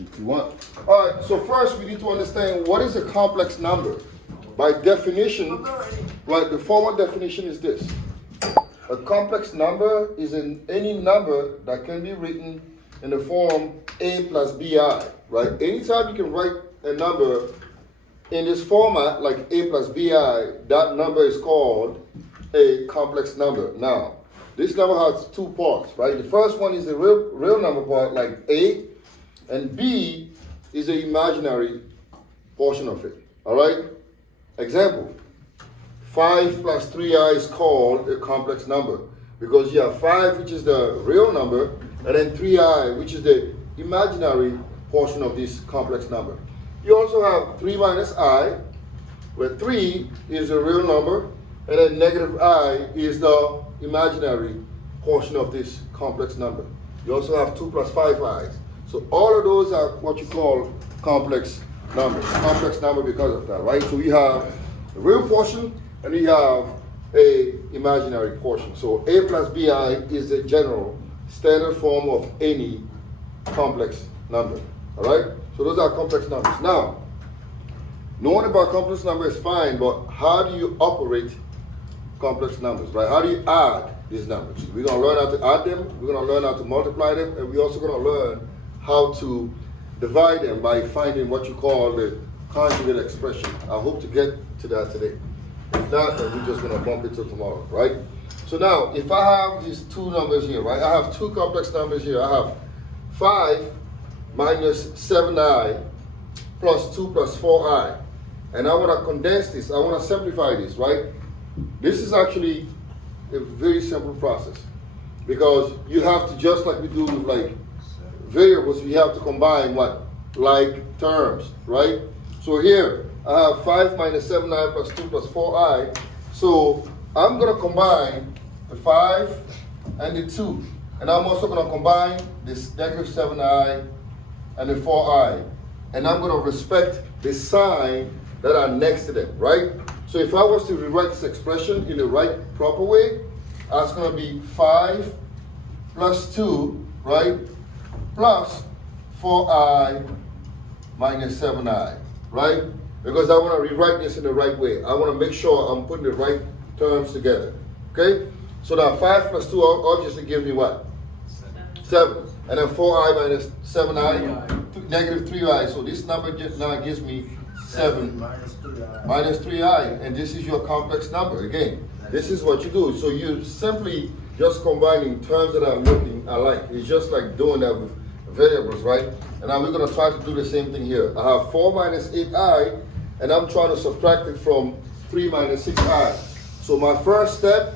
if you want. All right, so first we need to understand what is a complex number. By definition, right, the formal definition is this. A complex number is any number that can be written in the form a plus bi, right? Anytime you can write a number in this format, like a plus bi, that number is called a complex number. Now, this number has two parts, right? The first one is the real number part, like a, and b is the imaginary portion of it, all right? Example, 5 plus 3i is called a complex number because you have 5, which is the real number, and then 3i, which is the imaginary portion of this complex number. You also have 3 minus i, where 3 is the real number, and then negative I is the imaginary portion of this complex number. You also have 2 plus 5i's. So all of those are what you call complex numbers. Complex number because of that, right? So we have the real portion and we have a imaginary portion. So a plus bi is the general standard form of any complex number. All right? So those are complex numbers. Now, knowing about complex numbers is fine, but how do you operate complex numbers, right? How do you add these numbers? We're going to learn how to add them, we're going to learn how to multiply them, and we're also going to learn how to divide them by finding what you call the conjugate expression. I hope to get to that today. If not, then we're just going to bump it till tomorrow, right? So now, if I have these two numbers here, right? I have two complex numbers here. I have 5 minus 7i plus 2 plus 4i. And I want to condense this. I want to simplify this, right? This is actually a very simple process because you have to, just like we do with like variables, you have to combine what? Like terms, right? So here, I have 5 minus 7i plus 2 plus 4i. So I'm going to combine the 5 and the 2. And I'm also going to combine this negative 7i and the 4i. And I'm going to respect the sign that are next to them, right? So if I was to rewrite this expression in the right proper way, that's going to be 5 plus 2, right? Plus 4i minus 7i, right? Because I want to rewrite this in the right way. I want to make sure I'm putting the right terms together, okay? So now 5 plus 2 obviously gives me what? 7. And then 4i minus 7i, negative 3i. So this number now gives me 7 minus 3i. And this is your complex number. Again, this is what you do. So you simply just combining terms that are looking alike. It's just like doing that with variables, right? And now we're going to try to do the same thing here. I have 4 minus 8i, and I'm trying to subtract it from 3 minus 6i. So my first step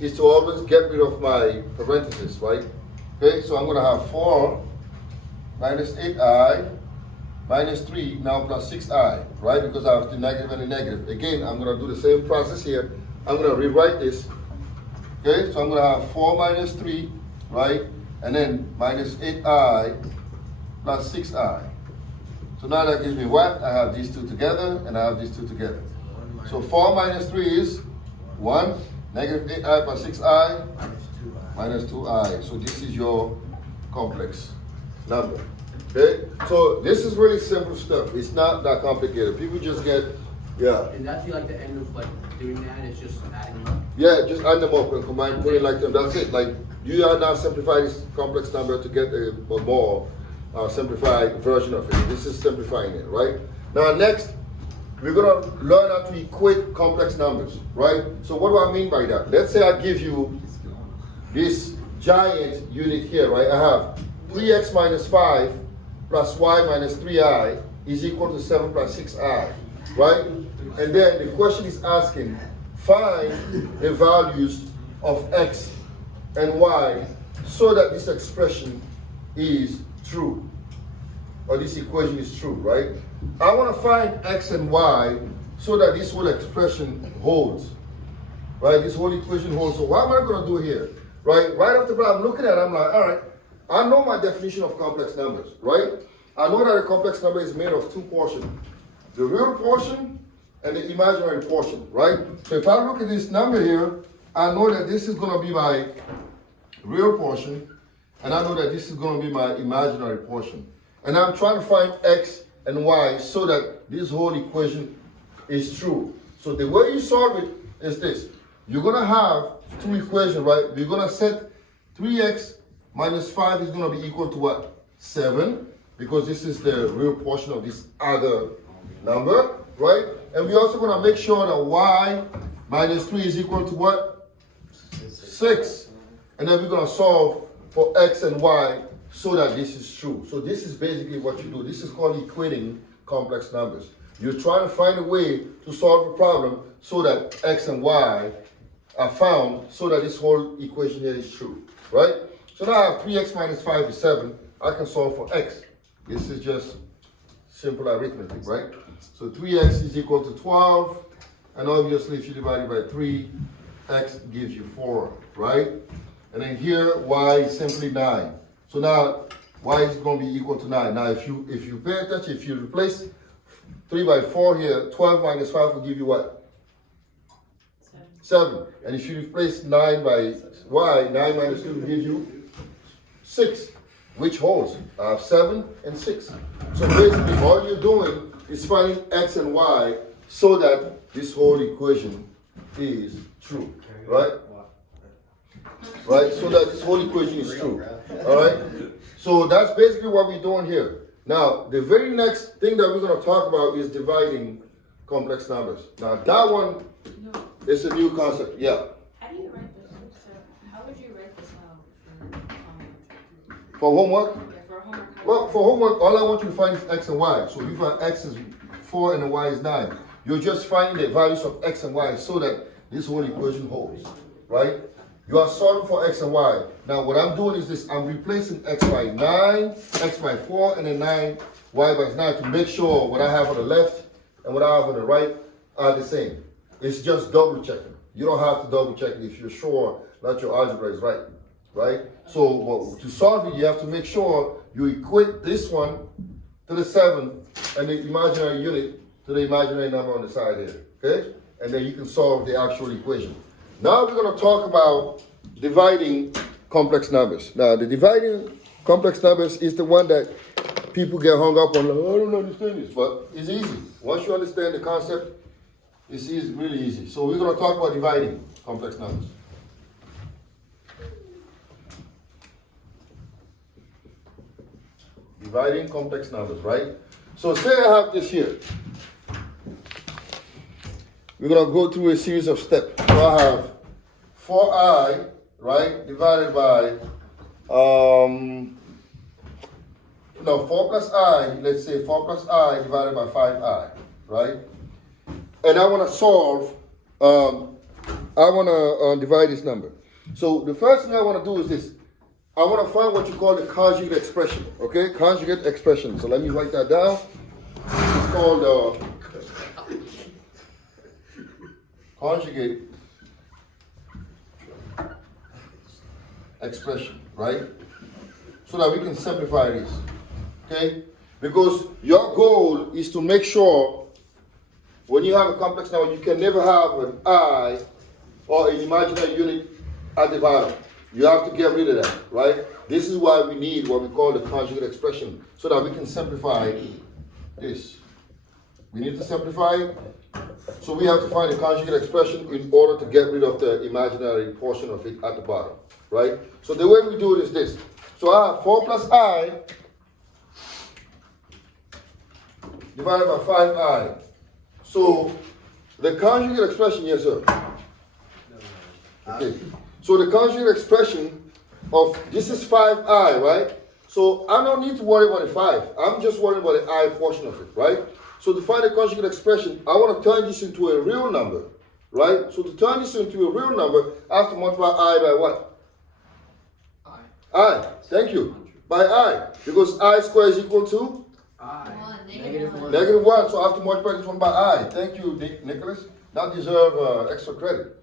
is to always get rid of my parentheses, right? Okay, so I'm going to have 4 minus 8i minus 3 now plus 6i, right? Because I have the negative and the negative. Again, I'm going to do the same process here. I'm going to rewrite this. Okay, so I'm going to have 4 minus 3, right? And then minus 8i plus 6i. So now that gives me what? I have these two together and I have these two together. So 4 minus 3 is 1. Negative 8i plus 6i minus 2i. So this is your complex number. Okay? So this is really simple stuff. It's not that complicated. People just get, yeah. And that's like the end of like doing that, it's just adding them up? Yeah, just add them up and combine, put it like them. That's it. Like you are now simplifying this complex number to get a more simplified version of it. This is simplifying it, right? Now next, we're gonna learn how to equate complex numbers, right? So what do I mean by that? Let's say I give you this giant unit here, right? I have 3x minus 5 plus y minus 3i is equal to 7 plus 6i, right? And then the question is asking, find the values of x and y so that this expression is true, or this equation is true, right? I want to find x and y so that this whole expression holds, right? This whole equation holds. So what am I going to do here, right? Right after that, I'm looking at it, I'm like, all right, I know my definition of complex numbers, right? I know that a complex number is made of two portions, the real portion and the imaginary portion, right? So if I look at this number here, I know that this is going to be my real portion, and I know that this is going to be my imaginary portion. and I'm trying to find x and y so that this whole equation is true. So the way you solve it is this. You're gonna have two equations, right? We're gonna set 3x minus 5 is gonna be equal to what? 7, because this is the real portion of this other number, right? And we're also gonna make sure that y minus 3 is equal to what? 6. And then we're gonna solve for x and y so that this is true. So this is basically what you do. This is called equating complex numbers. You're trying to find a way to solve a problem so that x and y are found so that this whole equation here is true, right? So now I have 3x minus 5 is 7. I can solve for x. This is just simple arithmetic, right? So 3x is equal to 12. And obviously if you divide it by 3, x gives you 4, right? And then here, y is simply 9. So now, y is going to be equal to 9. Now, if you pay attention, if you replace 3 by 4 here, 12 minus 5 will give you what? 7. And if you replace 9 by y, 9 minus 2 will give you 6. Which holds? I have 7 and 6. So basically, all you're doing is finding x and y so that this whole equation is true, right? Right, so that this whole equation is true, all right? So that's basically what we're doing here. Now, the very next thing that we're going to talk about is dividing complex numbers. Now, that one is a new concept, yeah. How do you write this? So, how would you write this out For homework? Yeah, for homework. Well, for homework, all I want you to find is x and y. So if you find x is 4 and the y is 9, you're just finding the values of x and y so that this whole equation holds, right? You are solving for x and y. Now what I'm doing is this, I'm replacing x by 9, x by 4, and then 9, y by 9 to make sure what I have on the left and what I have on the right are the same. It's just double checking. You don't have to double check it if you're sure that your algebra is right, right? So to solve it, you have to make sure you equate this one to the 7 and the imaginary unit to the imaginary number on the side here, okay? And then you can solve the actual equation. Now we're going to talk about dividing complex numbers. Now the dividing complex numbers is the one that people get hung up on. Like, I don't understand this, but it's easy. Once you understand the concept, it's easy, really easy. So we're going to talk about dividing complex numbers. Dividing complex numbers, right? So say I have this here. We're going to go through a series of steps. So I have 4i, right, divided by, 4 plus i, let's say 4 plus i divided by 5i, right? And I want to solve, I want to divide this number. So the first thing I want to do is this. I want to find what you call the conjugate expression, okay? Conjugate expression. So let me write that down. It's called conjugate expression, right? So that we can simplify this, okay? Because your goal is to make sure when you have a complex number, you can never have an I or an imaginary unit at the bottom. You have to get rid of that, right? This is why we need what we call the conjugate expression, so that we can simplify this. We need to simplify it, so we have to find the conjugate expression in order to get rid of the imaginary portion of it at the bottom, right? So the way we do it is this. So I have 4 plus I divided by 5i. So the conjugate expression, yes sir? Okay. So the conjugate expression of, this is 5i, right? So I don't need to worry about the 5. I'm just worrying about the I portion of it, right? So to find the conjugate expression, I want to turn this into a real number, right? So to turn this into a real number, I have to multiply I by what? I. Thank you. By I. Because I squared is equal to? I. -1. Negative 1. So I have to multiply this one by I. Thank you, Nicholas. That deserves extra credit.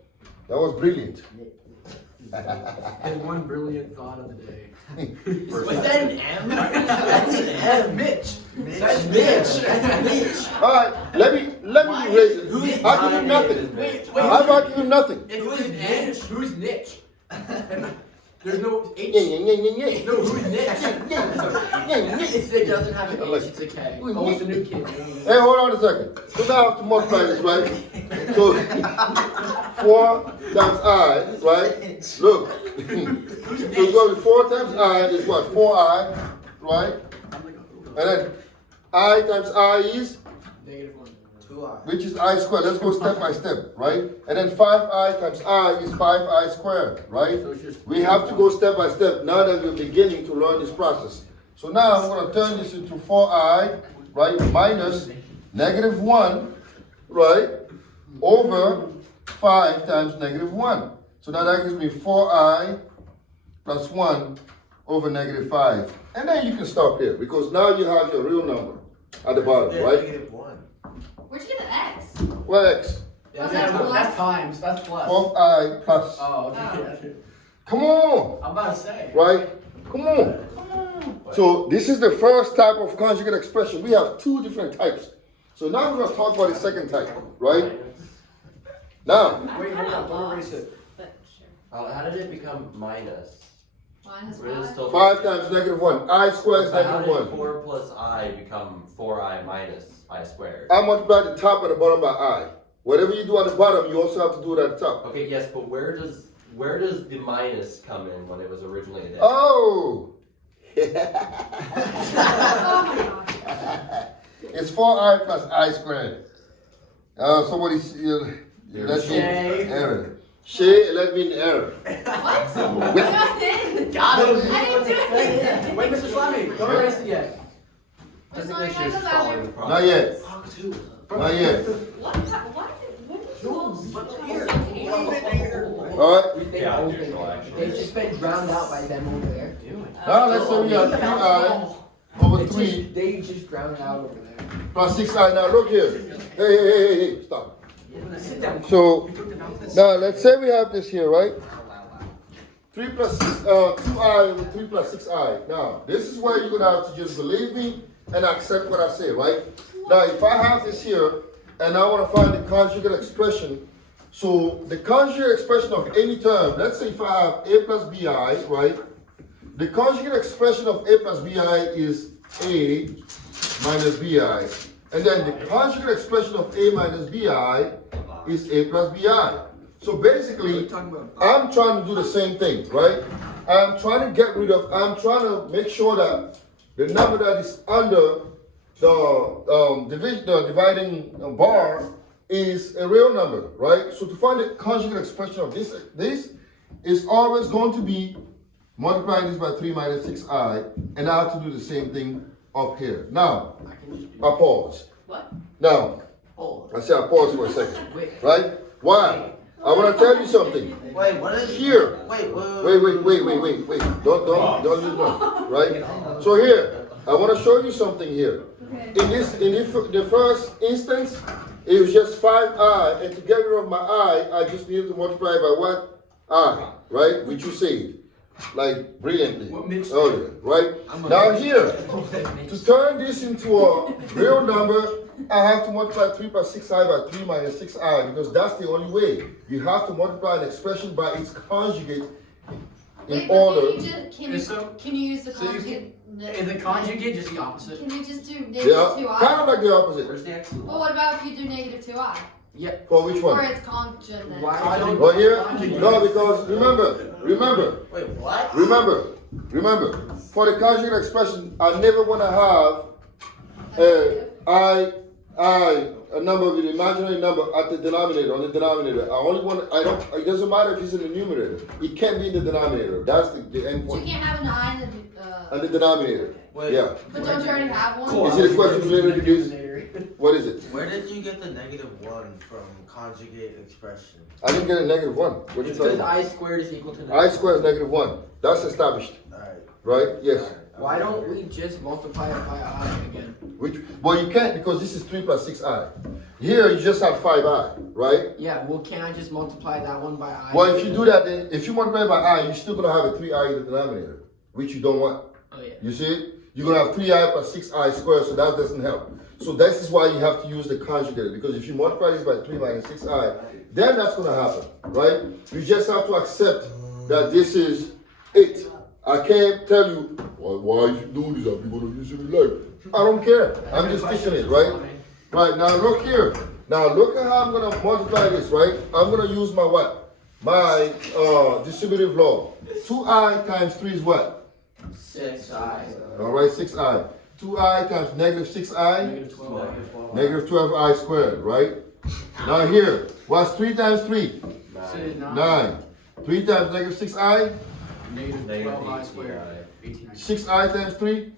That was brilliant. And one brilliant thought of the day. Was that an M? That's an M. Mitch. That's Mitch. That's Mitch. All right, let me erase it. I'll give you nothing. Wait. I'll give you nothing. Who's Mitch? Who's Nitch? There's no H. No, who's next? It doesn't have an H, it's a K. Oh, it's a new kid. Hey, hold on a second. So now I have to multiply this, right? So 4 times I, right? Look. So it's going to be 4 times I is what? 4I, right? And then I times I is, -1. 2I. which is I squared. Let's go step by step, right? And then 5I times I is 5I squared, right? So it's just We have to go step by step now that we're beginning to learn this process. So now I'm going to turn this into 4I, right, minus -1, right, over 5 times -1. So now that gives me 4I plus 1 over -5. And then you can stop here because now you have your real number at the bottom, right? -1. Where'd you get the X? Well, X, Yeah, Oh, that's plus. that's times. That's plus. 4I plus. Oh, okay. Come on, I'm about to say. right? Come on. So this is the first type of conjugate expression. We have 2 different types. So now we're going to talk about the second type, right? Now, Wait, hold on. Don't erase it. But sure. How did it become minus? Minus Where is it 5. still 5 times -1. I squared is So how did -1. 4 plus I become 4I minus I squared? I multiply the top and the bottom by I. Whatever you do at the bottom, you also have to do it at the top. Okay, yes, but where does the minus come in when it was originally there? Oh! Oh my gosh. It's 4I plus I squared. Somebody let me in error. Shay, let me in error. What? No, I didn't. Got him. I didn't do anything. Wait, Mr. Slimy, don't erase it yet. Just Technically, like she was Michael following Bauer. the process. Not yet. Not yet. What did you All right. We think Yeah, old neutral, thing. actually. They've just been drowned out by them over there. Now let's say we have 3I over 3 They just drowned out over there. plus 6I. Now look here. Hey, stop. Sit down. So now let's say we have this here, right? 3 plus 6, 2I over 3 plus 6I. Now, this is where you're going to have to just believe me and accept what I say, right? Now, if I have this here and I want to find the conjugate expression, so the conjugate expression of any term, let's say if I have A plus BI, right? The conjugate expression of A plus BI is A minus BI. And then the conjugate expression of A minus BI is A plus BI. So basically, I'm trying to do the same thing, right? I'm trying to make sure that the number that is under the dividing bar is a real number, right? So to find the conjugate expression of this is always going to be multiplying this by 3 minus 6I, and I have to do the same thing up here. Now, I pause. What? Now, I say I pause for a second, right? Why? I want to tell you something. Wait, what is Here. Wait. Wait. Don't lose one, right? So here, I want to show you something here. In the first instance, it was just 5I, and to get rid of my I just needed to multiply by what? I, right? Which you said, like brilliantly earlier, right? Now here, to turn this into a real number, I have to multiply 3 plus 6I by 3 minus 6I because that's the only way. You have to multiply an expression by its conjugate in Wait, order. can you use the So you conjugate? Is the conjugate just the opposite? Can you just do Yeah, -2i? kind of like the opposite. Where's the X? Well, what about if you do -2i? Yep. For which Or one? it's conjugate. Why don't Right here? conjugate? No, because remember, Wait, what? remember, for the conjugate expression, I never want to have a number with an imaginary number at the denominator, on the denominator. It doesn't matter if it's in the numerator. It can't be in the denominator. That's the end So point. you can't have an I in And the denominator. Wait. Yeah. but don't you already have one? Is it a question related to this? What is it? Where did you get the -1 from conjugate expression? I didn't get a -1. What you It's talking because about? I squared is equal to I squared is -1. That's established, Alright. right? Yes. Why don't we just multiply it by I again? Well, you can't because this is 3 plus 6I. Here you just have 5I, right? Yeah, well, can't I just multiply that one by I? Well, if you do that, then if you multiply by I, you're still gonna have a 3I in the denominator, which you don't want. Oh, yeah. You see it? You're gonna have 3I plus 6I squared, so that doesn't help. So this is why you have to use the conjugate, because if you multiply this by 3 minus 6I, then that's gonna happen, right? You just have to accept that this is 8. I can't tell you, why are you doing this? Are you going to use it in life? I don't care. I'm just teaching it, right? Right, now look here. Now look at how I'm going to multiply this, right? I'm going to use my what? My distributive law. 2i times 3 is what? 6i. All right, 6i. 2i times negative 6i? Negative 12i squared, right? Now here, what's 3 times 3? 9. 3 times negative 6i? Negative 12i squared. 18i. 6i times 3?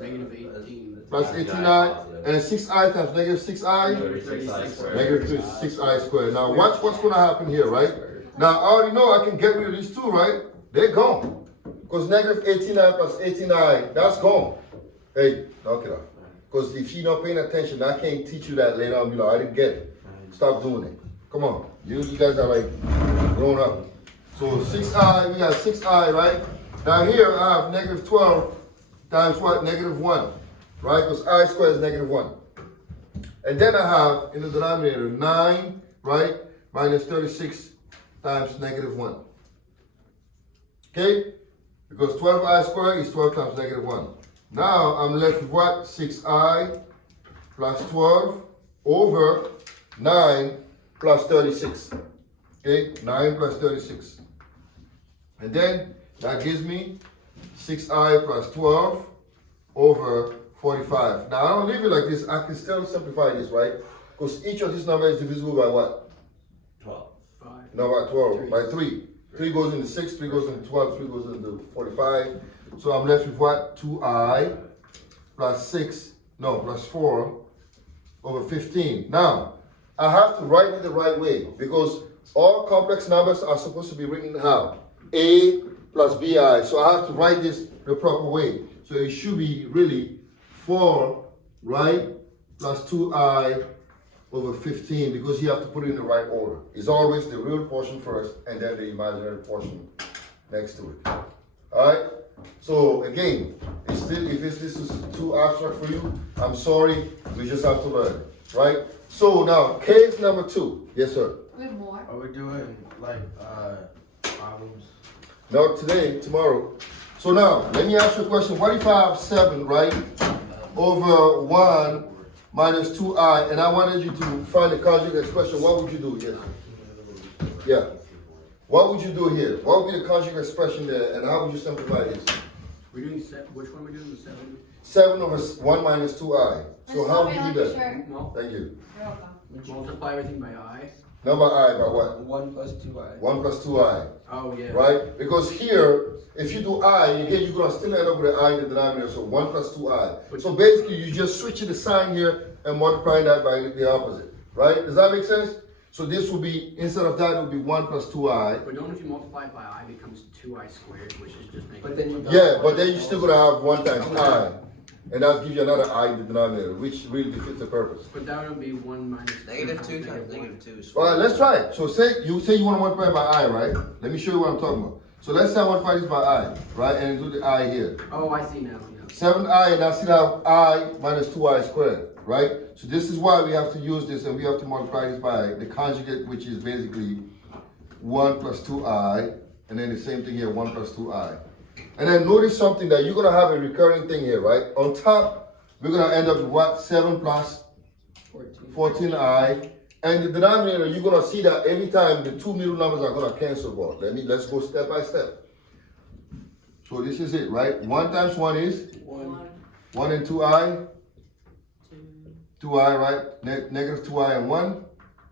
Negative 18. Plus 18i. And 6i times negative 6i? 36i squared. Negative 6i squared. Now watch what's going to happen here, right? Now I already know I can get rid of these two, right? They're gone. Because negative 18i plus 18i, that's gone. Hey, knock it off. Because if you're not paying attention, I can't teach you that later on. You know, I didn't get it. Stop doing it. Come on. You guys are like grown up. So 6i, we got 6i, right? Now here I have negative 12 times what? Negative 1. Right? Because I squared is negative 1. And then I have in the denominator 9, right? Minus 36 times negative 1. Okay? Because 12i squared is 12 times negative 1. Now I'm left with what? 6i plus 12 over 9 plus 36. Okay? 9 plus 36. And then that gives me 6i plus 12 over 45. Now I don't leave it like this. I can still simplify this, right? Because each of these numbers is divisible by what? 12. No, by 12. By 3. 3 goes into 6, 3 goes into 12, 3 goes into 45. So I'm left with what? 2i plus 6, no, plus 4 over 15. Now, I have to write it the right way because all complex numbers are supposed to be written how? A plus bi. So I have to write this the proper way. So it should be really 4, right, plus 2i over 15 because you have to put it in the right order. It's always the real portion first and then the imaginary portion next to it. Alright? So again, if this is too abstract for you, I'm sorry, we just have to learn. Right? So now, case number 2. Yes, sir. We have more. Are we doing like problems? No, today, tomorrow. So now, let me ask you a question. What if I have 7, right, over 1 minus 2i, and I wanted you to find the conjugate expression? What would you do? Yes. Yeah. What would you do here? What would be the conjugate expression there, and how would you simplify this? We're doing which one are we doing? The 7? 7 over 1 minus 2i. So how would you do that? Sure. No. Thank you. You're welcome. Multiply everything by I. Number I by what? 1 plus 2i. 1 plus 2i. Oh yeah. Right? Because here, if you do I, again, you're going to still end up with an I in the denominator, so 1 plus 2i. So basically, you just switch the sign here and multiply that by the opposite. Right? Does that make sense? So this will be, instead of that, it will be 1 plus 2i. But don't if you multiply it by I, it becomes 2i squared, which is just making. But then you Yeah, but then you're still going to have 1 times I. And that'll give you another I in the denominator, which really defeats the purpose. But that would be 1 minus. Negative 2 times negative 2 is All right, let's try it. So say you want to multiply by I, right? Let me show you what I'm talking about. So let's say I multiply this by I, right? And do the I here. Oh, I see now. Yeah. 7i, and I still have I minus 2i squared, right? So this is why we have to use this, and we have to multiply this by the conjugate, which is basically 1 plus 2i, and then the same thing here, 1 plus 2i. And then notice something, that you're going to have a recurring thing here, right? On top, we're going to end up with what? 7 plus 14i. And the denominator, you're going to see that every time the two middle numbers are going to cancel out. Let's go step by step. So this is it, right? 1 times 1 is? 1 and 2i. 2i, right? Negative 2i and 1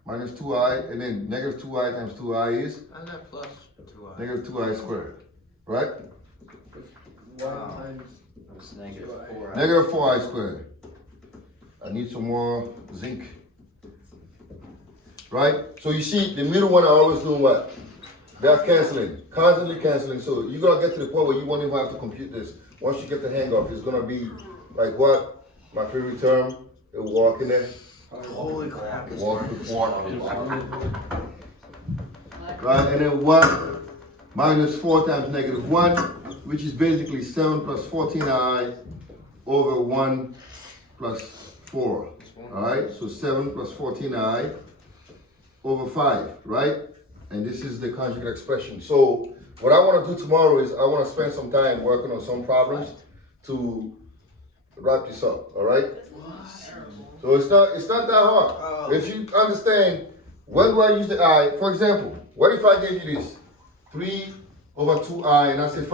minus 2i. And then negative 2i times 2i is? And that plus 2i. Negative 2i squared, right? 1 times negative 4i. Negative 4i squared. I need some more zinc. Right? So you see, the middle one are always doing what? They're canceling, constantly canceling. So you're going to get to the point where you won't even have to compute this. Once you get the hang of it, it's going to be like what? My favorite term, a walk in there. Holy crap. Walk. Right? And then 1 minus 4 times negative 1, which is basically 7 plus 14i over 1 plus 4. All right? So 7 plus 14i over 5, right? And this is the conjugate expression. So what I want to do tomorrow is I want to spend some time working on some problems to wrap this up. All right. So it's not that hard. If you understand when do I use the I, for example, what if I gave you this 3 over 2I and I say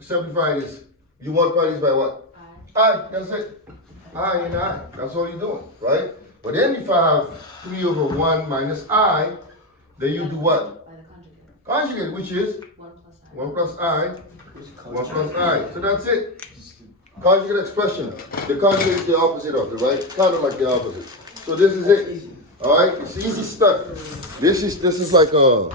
simplify this. You multiply this by what? I. That's it. I and I. That's all you're doing, right? But then if I have 3 over 1 minus I, then you do what? By the conjugate. Conjugate, which is 1 plus I. 1 plus I. So that's it. Conjugate expression. The conjugate is the opposite of it, right? Kind of like the opposite. So this is it. All right, it's easy stuff. This is like a